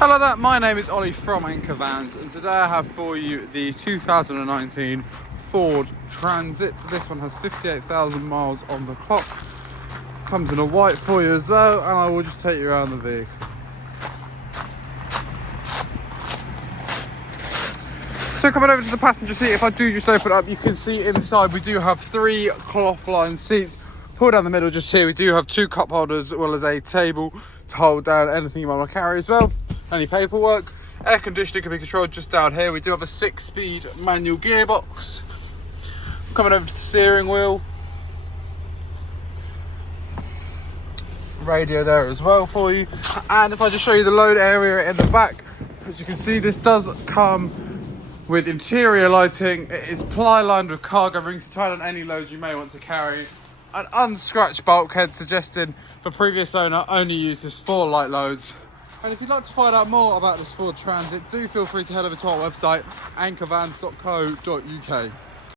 Hello there, my name is Ollie from Anchor Vans, and today I have for you the 2019 Ford Transit. This one has 58,000 miles on the clock. Comes in a white for you as well, and I will just take you around the vehicle. So coming over to the passenger seat, if I do just open it up, you can see inside we do have 3 cloth lined seats. Pull down the middle just here, we do have 2 cup holders as well as a table to hold down anything you might want to carry as well. Any paperwork. Air conditioning can be controlled just down here. We do have a 6-speed manual gearbox. Coming over to the steering wheel. Radio there as well for you. And if I just show you the load area in the back, as you can see, this does come with interior lighting. It is ply lined with cargo rings to tie on any load you may want to carry. An unscratched bulkhead suggesting the previous owner only used this for light loads. And if you'd like to find out more about this Ford Transit, do feel free to head over to our website, anchorvans.co.uk.